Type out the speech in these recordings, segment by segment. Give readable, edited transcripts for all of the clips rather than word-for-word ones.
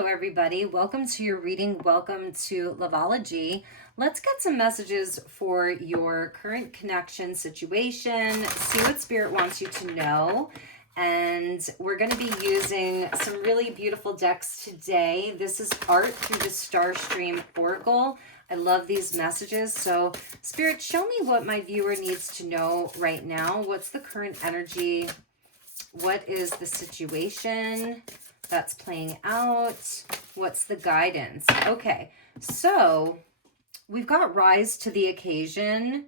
Hello, everybody. Welcome to your reading. Welcome to Loveology. Let's get some messages for your current connection situation. See what Spirit wants you to know. And we're going to be using some really beautiful decks today. This is art through the Starstream Oracle. I love these messages. So, Spirit, show me what my viewer needs to know right now. What's the current energy? What is the situation that's playing out? What's the guidance? Okay, so we've got Rise to the Occasion,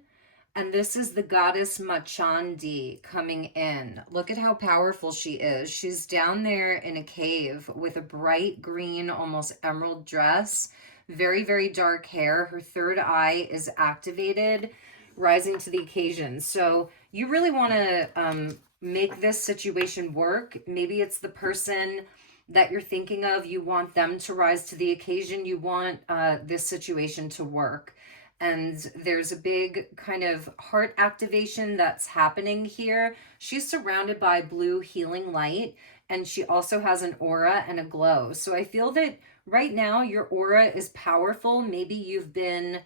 and this is the goddess Machandi coming in. Look at how powerful she is. She's down there in a cave with a bright green, almost emerald dress, very, very dark hair. Her third eye is activated, rising to the occasion. So you really want to make this situation work. Maybe it's the person that you're thinking of. You want them to rise to the occasion. You want this situation to work. And there's a big kind of heart activation that's happening here. She's surrounded by blue healing light, and she also has an aura and a glow. So I feel that right now your aura is powerful. Maybe you've been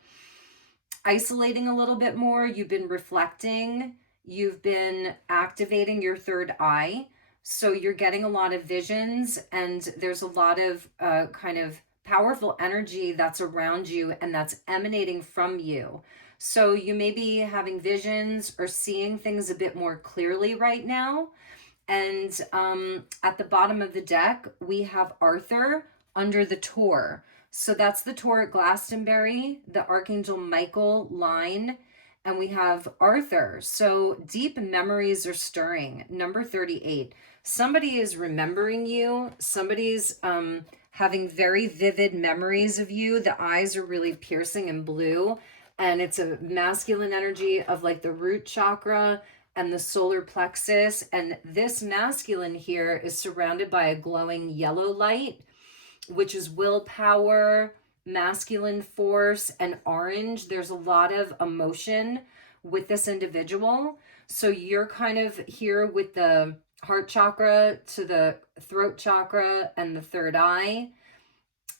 isolating a little bit more. You've been reflecting. You've been activating your third eye. So you're getting a lot of visions, and there's a lot of kind of powerful energy that's around you and that's emanating from you. So you may be having visions or seeing things a bit more clearly right now. And at the bottom of the deck, we have Arthur under the Tour. So that's the Tour at Glastonbury, the Archangel Michael line, and we have Arthur. So deep memories are stirring. Number 38. Somebody is remembering you. Somebody's having very vivid memories of you. The eyes are really piercing and blue, and it's a masculine energy of like the root chakra and the solar plexus. And this masculine here is surrounded by a glowing yellow light, which is willpower, masculine force, and orange. There's a lot of emotion with this individual. So you're kind of here with the heart chakra to the throat chakra and the third eye,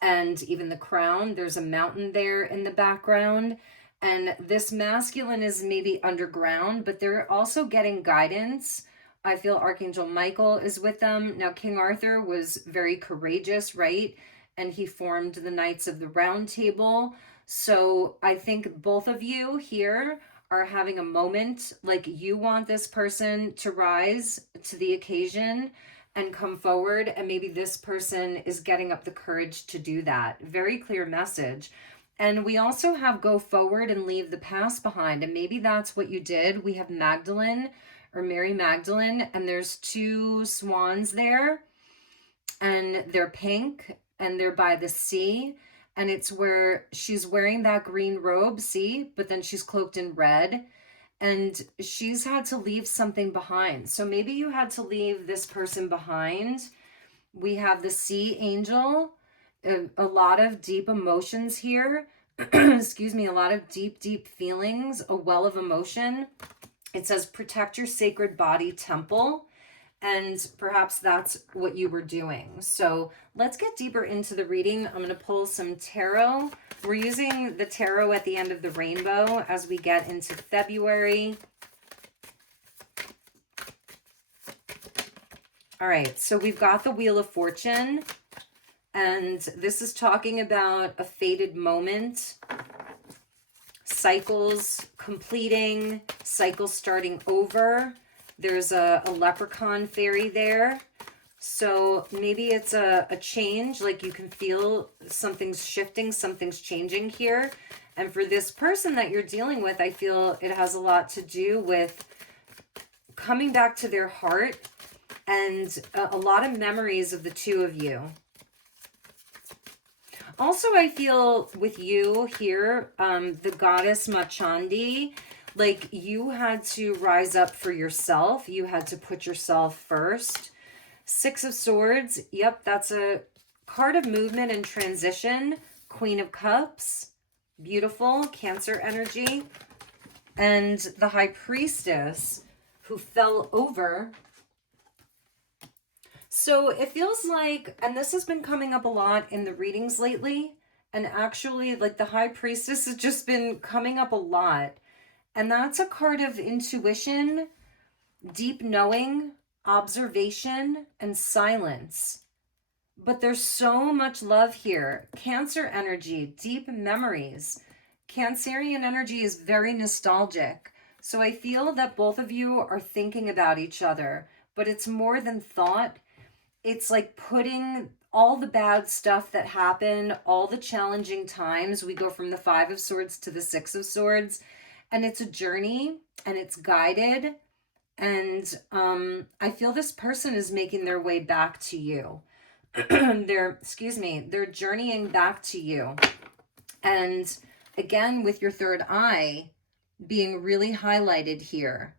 and even the crown. There's a mountain there in the background. And this masculine is maybe underground, but they're also getting guidance. I feel Archangel Michael is with them. Now, King Arthur was very courageous, right? And he formed the Knights of the Round Table. So I think both of you here are having a moment, like you want this person to rise to the occasion and come forward, and maybe this person is getting up the courage to do that. Very clear message. And we also have go forward and leave the past behind, and maybe that's what you did. We have Magdalene or Mary Magdalene, and there's two swans there, and they're pink, and they're by the sea. And it's where she's wearing that green robe, see? But then she's cloaked in red. And she's had to leave something behind. So maybe you had to leave this person behind. We have the sea angel. A lot of deep emotions here. Excuse me, a lot of deep, deep feelings. A well of emotion. It says, protect your sacred body temple. And perhaps that's what you were doing. So let's get deeper into the reading. I'm going to pull some tarot. We're using the tarot at the end of the rainbow as we get into February. All right, so we've got the Wheel of Fortune. And this is talking about a fated moment, cycles completing, cycles starting over. There's a leprechaun fairy there. So maybe it's a change, like you can feel something's shifting, something's changing here. And for this person that you're dealing with, I feel it has a lot to do with coming back to their heart and a lot of memories of the two of you. Also, I feel with you here, the goddess Machandi, like you had to rise up for yourself. You had to put yourself first. Six of Swords. Yep, that's a card of movement and transition. Queen of Cups. Beautiful. Cancer energy. And the High Priestess who fell over. So it feels like, and this has been coming up a lot in the readings lately, and actually, like the High Priestess has just been coming up a lot. And that's a card of intuition, deep knowing, observation, and silence. But there's so much love here. Cancer energy, deep memories. Cancerian energy is very nostalgic. So I feel that both of you are thinking about each other, but it's more than thought. It's like putting all the bad stuff that happened, all the challenging times. We go from the Five of Swords to the Six of Swords, and it's a journey and it's guided. And I feel this person is making their way back to you. They're journeying back to you. And again, with your third eye being really highlighted here.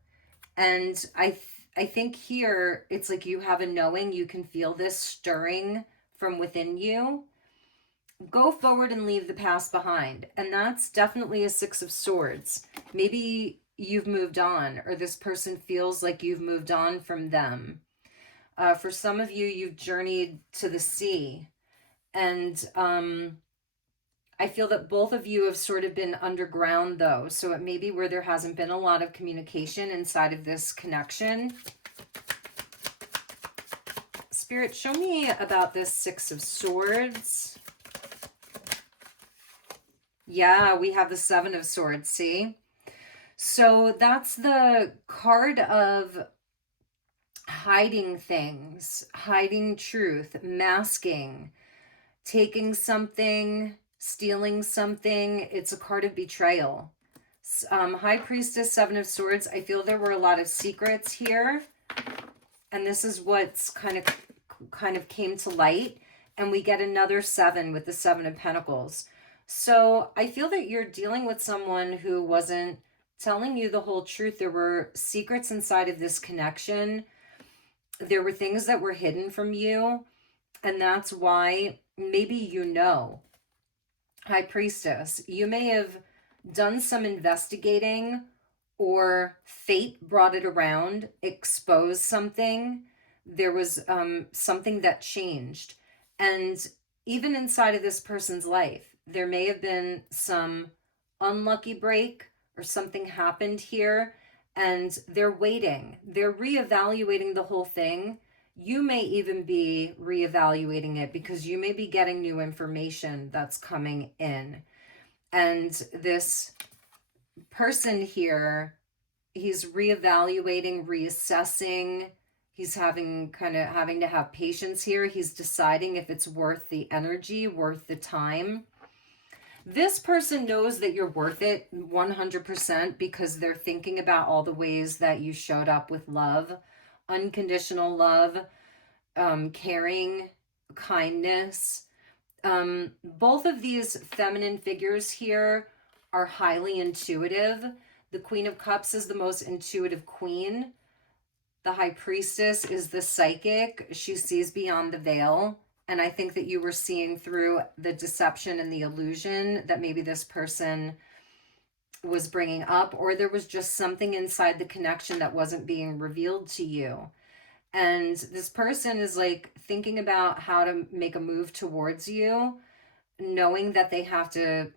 And I think here it's like you have a knowing, you can feel this stirring from within you. Go forward and leave the past behind. And that's definitely a Six of Swords. Maybe you've moved on, or this person feels like you've moved on from them. For some of you, you've journeyed to the sea. And I feel that both of you have sort of been underground, though. So it may be where there hasn't been a lot of communication inside of this connection. Spirit, show me about this Six of Swords. Yeah, we have the Seven of Swords, see? So that's the card of hiding things, hiding truth, masking, taking something, stealing something. It's a card of betrayal. High Priestess, Seven of Swords. I feel there were a lot of secrets here. And this is what's kind of came to light. And we get another seven with the Seven of Pentacles. So I feel that you're dealing with someone who wasn't telling you the whole truth. There were secrets inside of this connection. There were things that were hidden from you. And that's why maybe you know. High Priestess, you may have done some investigating, or fate brought it around, exposed something. There was something that changed. And even inside of this person's life, there may have been some unlucky break or something happened here, and they're waiting. They're reevaluating the whole thing. You may even be reevaluating it because you may be getting new information that's coming in. And this person here, he's reevaluating, reassessing. He's having to have patience here. He's deciding if it's worth the energy, worth the time. This person knows that you're worth it 100% because they're thinking about all the ways that you showed up with love, unconditional love, caring, kindness. Both of these feminine figures here are highly intuitive. The Queen of Cups is the most intuitive queen. The High Priestess is the psychic. She sees beyond the veil. And I think that you were seeing through the deception and the illusion that maybe this person was bringing up, or there was just something inside the connection that wasn't being revealed to you. And this person is like thinking about how to make a move towards you, knowing that they have to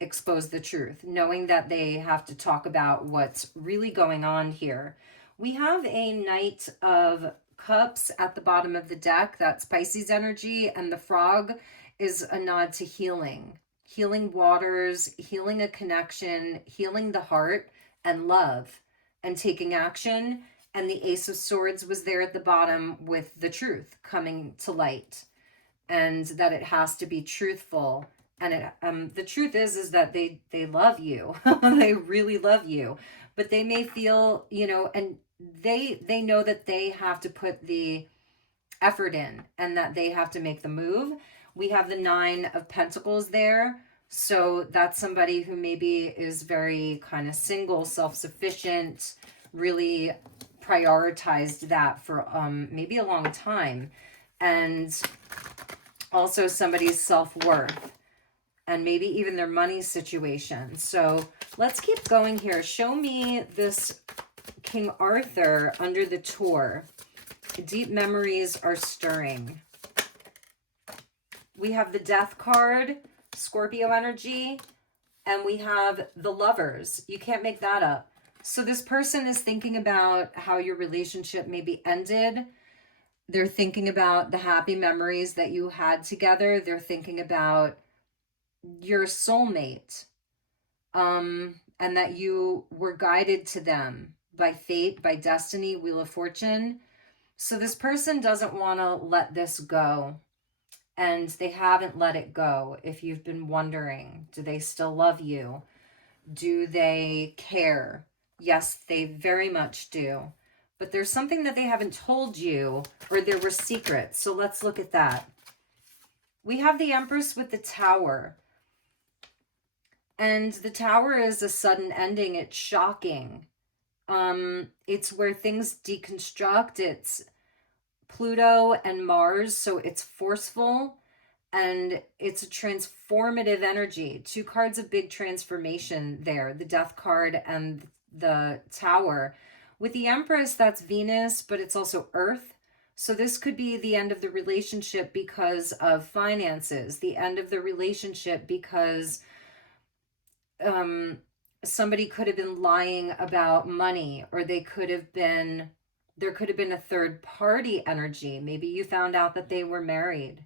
expose the truth, knowing that they have to talk about what's really going on here. We have a Knight of Cups at the bottom of the deck. That's Pisces energy. And the frog is a nod to healing. Healing waters, healing a connection, healing the heart, and love, and taking action. And the Ace of Swords was there at the bottom with the truth coming to light. And that it has to be truthful. And the truth is that they love you. They really love you. But they may feel, and they know that they have to put the effort in and that they have to make the move. We have the Nine of Pentacles there. So that's somebody who maybe is very kind of single, self-sufficient, really prioritized that for maybe a long time. And also somebody's self-worth and maybe even their money situation. So let's keep going here. Show me this King Arthur under the Tour. Deep memories are stirring. We have the Death card, Scorpio energy, and we have the Lovers. You can't make that up. So this person is thinking about how your relationship maybe ended. They're thinking about the happy memories that you had together. They're thinking about your soulmate, and that you were guided to them by fate, by destiny, Wheel of Fortune. So this person doesn't want to let this go, and they haven't let it go. If you've been wondering, do they still love you? Do they care? Yes, they very much do. But there's something that they haven't told you, or there were secrets. So let's look at that. We have the Empress with the Tower. And the Tower is a sudden ending. It's shocking. It's where things deconstruct. It's Pluto and Mars, so it's forceful and it's a transformative energy. Two cards of big transformation there, the Death card and the Tower. With the Empress, that's Venus, but it's also Earth. So this could be the end of the relationship because of finances, the end of the relationship because somebody could have been lying about money, or there could have been a third party energy. Maybe you found out that they were married.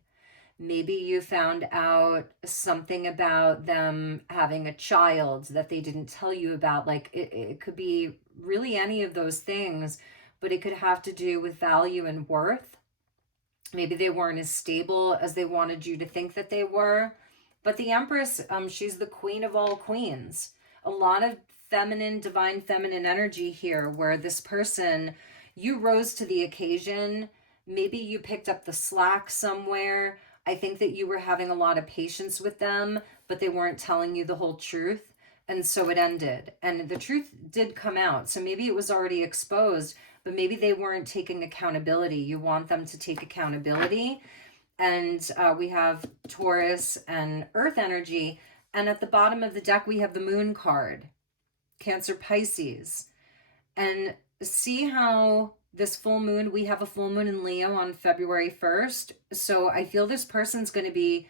Maybe you found out something about them having a child that they didn't tell you about. Like it could be really any of those things, but it could have to do with value and worth. Maybe they weren't as stable as they wanted you to think that they were. But the Empress, she's the queen of all queens. A lot of feminine, divine feminine energy here, where this person, you rose to the occasion. Maybe you picked up the slack somewhere. I think that you were having a lot of patience with them, but they weren't telling you the whole truth. And so it ended. And the truth did come out. So maybe it was already exposed, but maybe they weren't taking accountability. You want them to take accountability. And we have Taurus and Earth energy. And at the bottom of the deck, we have the Moon card, Cancer, Pisces. And see how this full moon, we have a full moon in Leo on February 1st. So I feel this person's going to be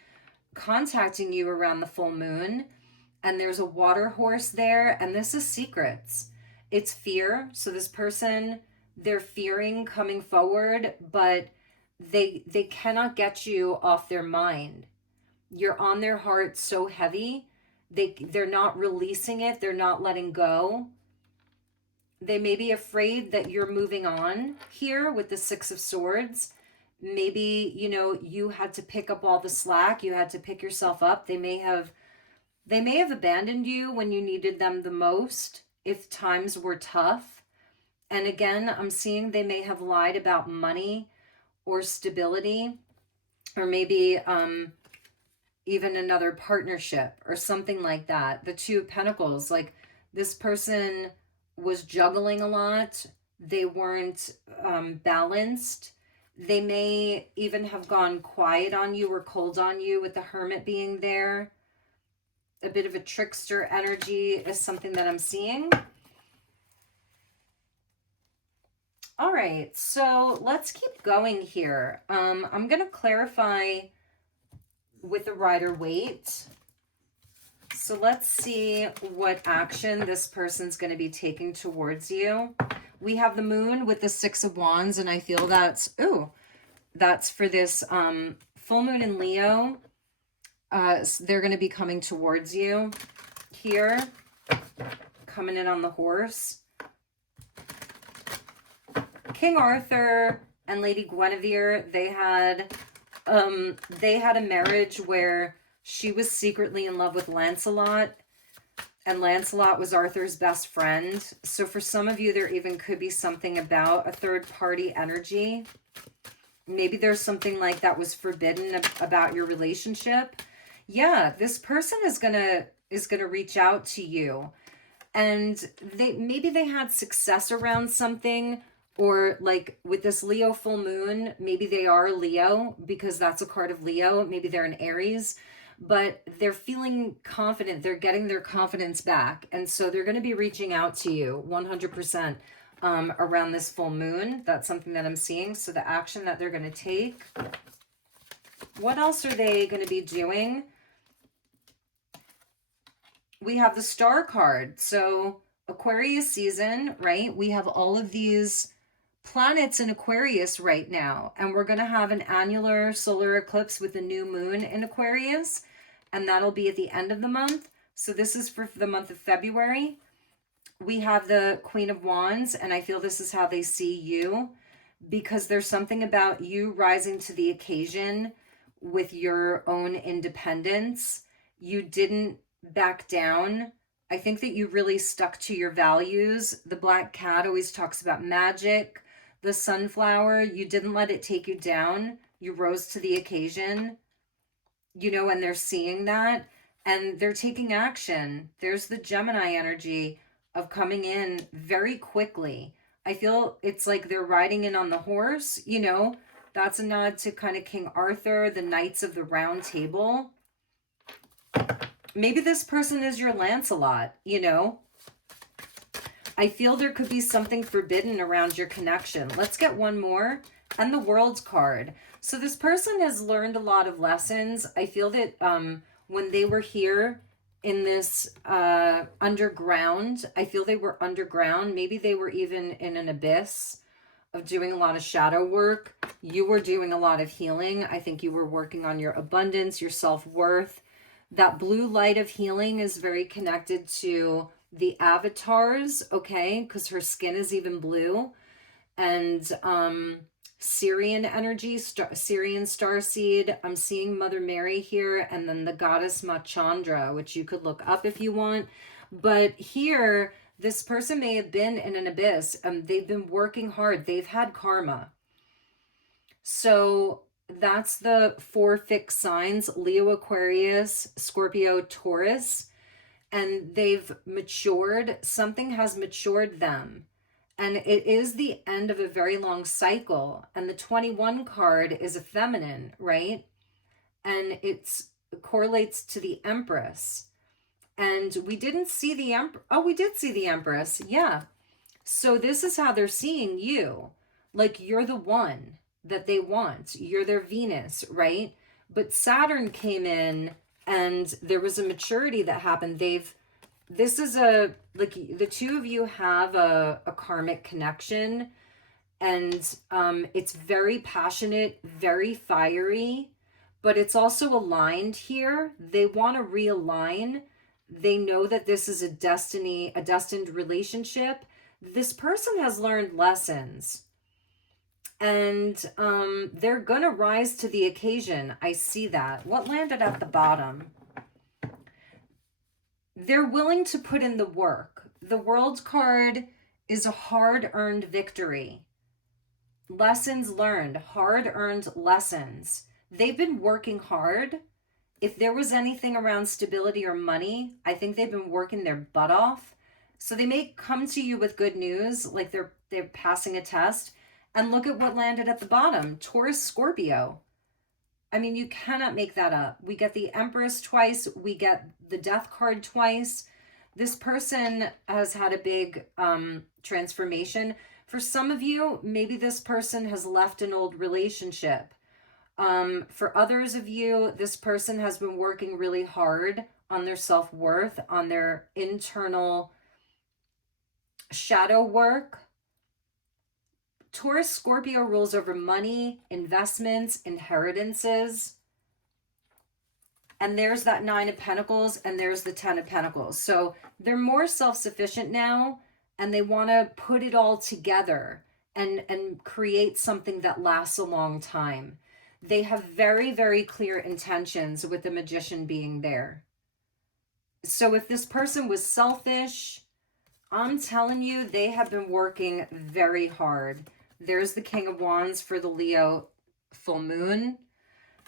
contacting you around the full moon. And there's a water horse there. And this is secrets. It's fear. So this person, they're fearing coming forward, but they cannot get you off their mind. You're on their heart so heavy. They're not releasing it. They're not letting go. They may be afraid that you're moving on here with the Six of Swords. Maybe, you had to pick up all the slack. You had to pick yourself up. They may have abandoned you when you needed them the most, if times were tough. And again, I'm seeing they may have lied about money or stability, or maybe even another partnership or something like that. The Two of Pentacles, like this person was juggling a lot. They weren't balanced. They may even have gone quiet on you or cold on you with the Hermit being there. A bit of a trickster energy is something that I'm seeing. All right, so let's keep going here. I'm going to clarify with the Rider-Waite. So let's see what action this person's going to be taking towards you. We have the Moon with the Six of Wands, and I feel that's for this full moon in Leo. They're going to be coming towards you here, coming in on the horse. King Arthur and Lady Guinevere, they had a marriage where she was secretly in love with Lancelot, and Lancelot was Arthur's best friend. So for some of you, there even could be something about a third party energy. Maybe there's something like that was forbidden about your relationship. Yeah, this person is gonna reach out to you, and maybe they had success around something. Or like with this Leo full moon, maybe they are Leo because that's a card of Leo. Maybe they're an Aries, but they're feeling confident. They're getting their confidence back. And so they're going to be reaching out to you 100%. around this full moon. That's something that I'm seeing. So the action that they're going to take. What else are they going to be doing? We have the Star card. So Aquarius season, right? We have all of these planets in Aquarius right now, and we're going to have an annular solar eclipse with a new moon in Aquarius, and that'll be at the end of the month. So this is for the month of February. We have the Queen of Wands, and I feel this is how they see you, because there's something about you rising to the occasion with your own independence. You didn't back down. I think that you really stuck to your values. The black cat always talks about magic. The sunflower, you didn't let it take you down. You rose to the occasion, you know, and they're seeing that and they're taking action. There's the Gemini energy of coming in very quickly. I feel it's like they're riding in on the horse, you know. That's a nod to kind of King Arthur, the Knights of the Round Table. Maybe this person is your Lancelot, you know. I feel there could be something forbidden around your connection. Let's get one more. And the World card. So this person has learned a lot of lessons. I feel that when they were here in this underground, I feel they were underground. Maybe they were even in an abyss of doing a lot of shadow work. You were doing a lot of healing. I think you were working on your abundance, your self-worth. That blue light of healing is very connected to the avatars, okay? Because her skin is even blue. And Syrian energy, Syrian starseed. I'm seeing Mother Mary here, and then the goddess Machandra, which you could look up if you want. But here, this person may have been in an abyss. They've been working hard. They've had karma. So that's the 4 fixed signs: Leo, Aquarius, Scorpio, Taurus. And they've matured. Something has matured them. And it is the end of a very long cycle. And the 21 card is a feminine, right? And it correlates to the Empress. And we didn't see the Empress. Oh, we did see the Empress. Yeah. So this is how they're seeing you. Like you're the one that they want. You're their Venus, right? But Saturn came in and there was a maturity that happened. This is like the two of you have a karmic connection, and it's very passionate, very fiery, but it's also aligned here. They want to realign. They know that this is a destined relationship. This person has learned lessons, and they're gonna rise to the occasion. I see that. What landed at the bottom? They're willing to put in the work. The World card is a hard-earned victory. Lessons learned, hard-earned lessons. They've been working hard. If there was anything around stability or money, I think they've been working their butt off. So they may come to you with good news, like they're passing a test. And look at what landed at the bottom. Taurus, Scorpio. I mean, you cannot make that up. We get the Empress twice. We get the Death card twice. This person has had a big transformation. For some of you, maybe this person has left an old relationship. For others of you, this person has been working really hard on their self-worth, on their internal shadow work. Taurus, Scorpio rules over money, investments, inheritances. And there's that 9 of Pentacles, and there's the 10 of Pentacles. So they're more self-sufficient now, and they want to put it all together and create something that lasts a long time. They have very, very clear intentions with the Magician being there. So if this person was selfish, I'm telling you, they have been working very hard. There's the King of Wands for the Leo full moon.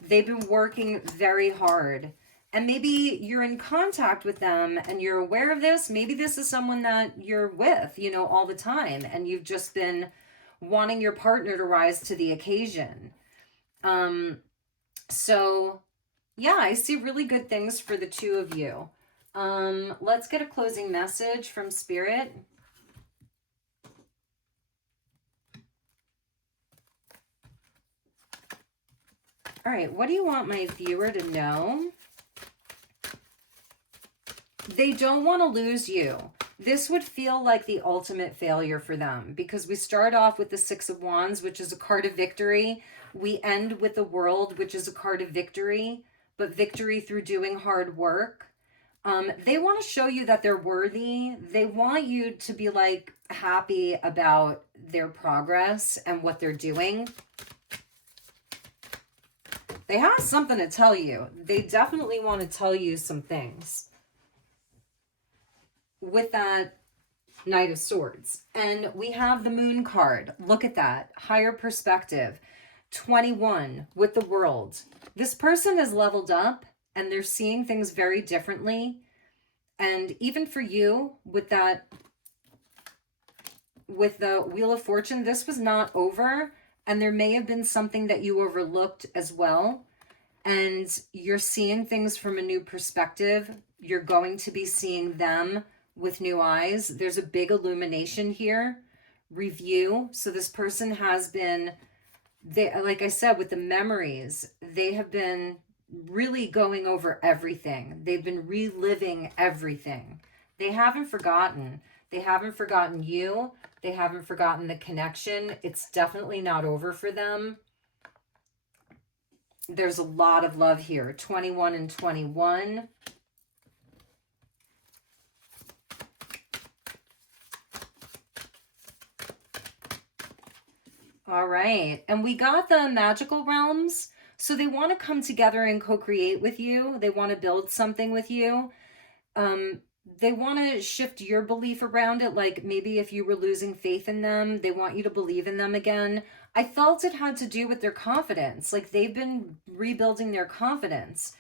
They've been working very hard. And maybe you're in contact with them and you're aware of this. Maybe this is someone that you're with, you know, all the time. And you've just been wanting your partner to rise to the occasion. So, yeah, I see really good things for the two of you. Let's get a closing message from Spirit. All right, what do you want my viewer to know? They don't want to lose you. This would feel like the ultimate failure for them because we start off with the Six of Wands, which is a card of victory. We end with the World, which is a card of victory, but victory through doing hard work. They want to show you that they're worthy. They want you to be like happy about their progress and what they're doing. They have something to tell you. They definitely want to tell you some things with that Knight of Swords. And we have the Moon card. Look at that. Higher perspective. 21 with the World. This person is leveled up and they're seeing things very differently. And even for you with that, with the Wheel of Fortune, this was not over. And there may have been something that you overlooked as well. And you're seeing things from a new perspective. You're going to be seeing them with new eyes. There's a big illumination here. Review. So this person has been, like I said, with the memories, they have been really going over everything. They've been reliving everything. They haven't forgotten. They haven't forgotten you. They haven't forgotten the connection. It's definitely not over for them. There's a lot of love here. 21 and 21. All right. And we got the magical realms. So they want to come together and co-create with you. They want to build something with you. They want to shift your belief around it. Like maybe if you were losing faith in them, they want you to believe in them again. I felt it had to do with their confidence. Like they've been rebuilding their confidence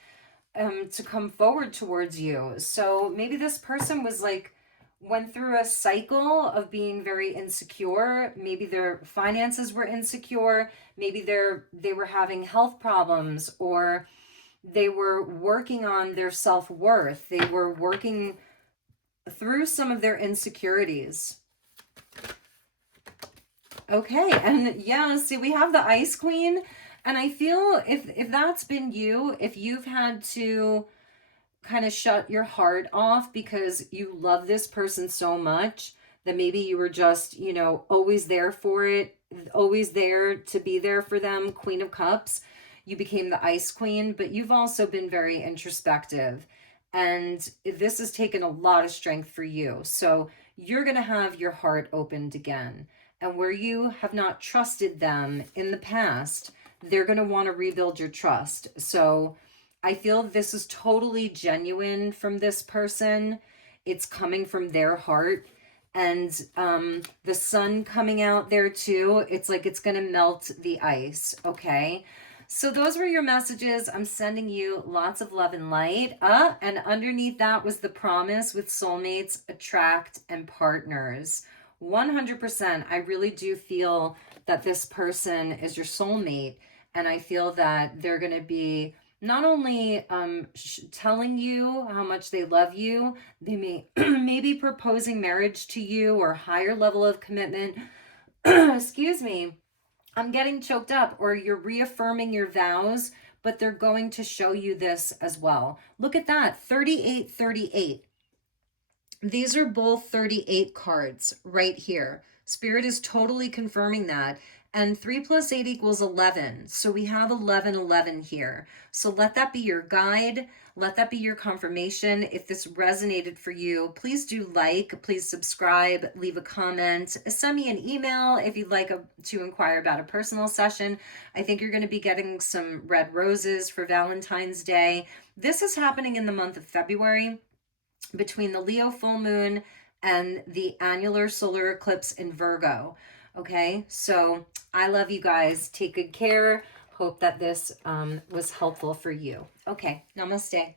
to come forward towards you. So maybe this person was like, went through a cycle of being very insecure. Maybe their finances were insecure. Maybe they were having health problems, or they were working on their self-worth. They were working through some of their insecurities. Okay, and yeah, see, we have the Ice Queen, and I feel if that's been you, if you've had to kind of shut your heart off because you love this person so much that maybe you were just, you know, always there for it, always there to be there for them, Queen of Cups, you became the Ice Queen, but you've also been very introspective. And this has taken a lot of strength for you. So you're going to have your heart opened again. And where you have not trusted them in the past, they're going to want to rebuild your trust. So I feel this is totally genuine from this person. It's coming from their heart. And the sun coming out there too, it's like it's going to melt the ice, okay? So those were your messages. I'm sending you lots of love and light. And underneath that was the promise with soulmates, attract, and partners. 100%. I really do feel that this person is your soulmate. And I feel that they're going to be not only telling you how much they love you, they may maybe proposing marriage to you or higher level of commitment. Excuse me. I'm getting choked up. Or you're reaffirming your vows, but they're going to show you this as well. Look at that. 38, 38. These are both 38 cards right here. Spirit is totally confirming that. And 3 plus 8 equals 11. So we have 11, 11 here. So let that be your guide. Let that be your confirmation. If this resonated for you, please do like, please subscribe, leave a comment, send me an email if you'd like to inquire about a personal session. I think you're going to be getting some red roses for Valentine's Day. This is happening in the month of February between the Leo full moon and the annular solar eclipse in Virgo. Okay, so I love you guys. Take good care. Hope that this was helpful for you. Okay, namaste.